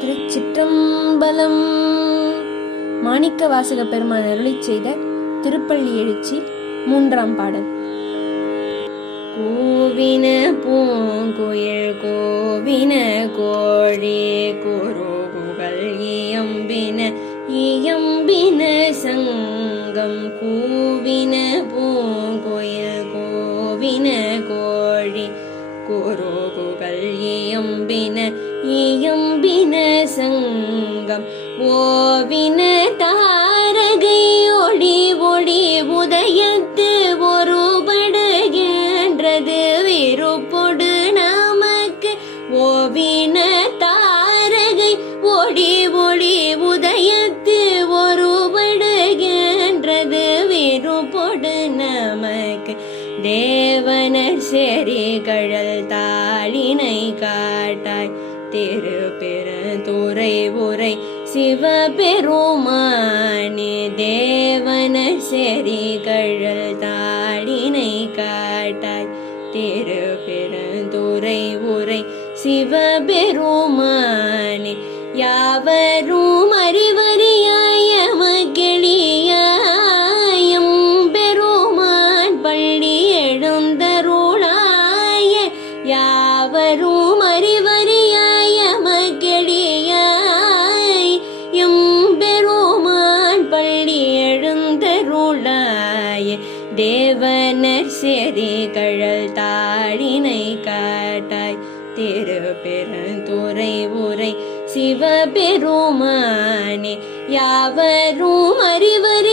திருச்சிற்றம்பலம். மாணிக்க வாசக பெருமான் அருளி செய்த திருப்பள்ளி எழுச்சி மூன்றாம் பாடல். கூவின பூங்குயில் கோவின கோழி குருகுகள் இயம்பின இயம்பின சங்கம். கூவின பூங்குயில் கோவின கோழி குருகுகள் இயம்பின இயம்பின சங்கம் ஓவின தாரகை ஒளி ஒளி உதயத்து ஒருபடுகின்றது. விருப்பொடு நமக்கு ஓவின தாரகை ஒளி ஒளி உதயத்து ஒருபடுகின்றது. விருப்பொடு நமக்கு தேவனர் செறி கழல் தாளினை காட்டாய். திருப்பெருந்துறை உரை சிவபெருமானே தேவன செறி கழல் தாளினை காட்டாய். பெருந்துரை உரை சிவபெருமானே யாவரும் அறிவர் காய தேவனர் செறி கழல் தாழினை காட்டாய். திருப்பெருந்துறை உரை சிவபெருமானே யாவரும் அறிவரே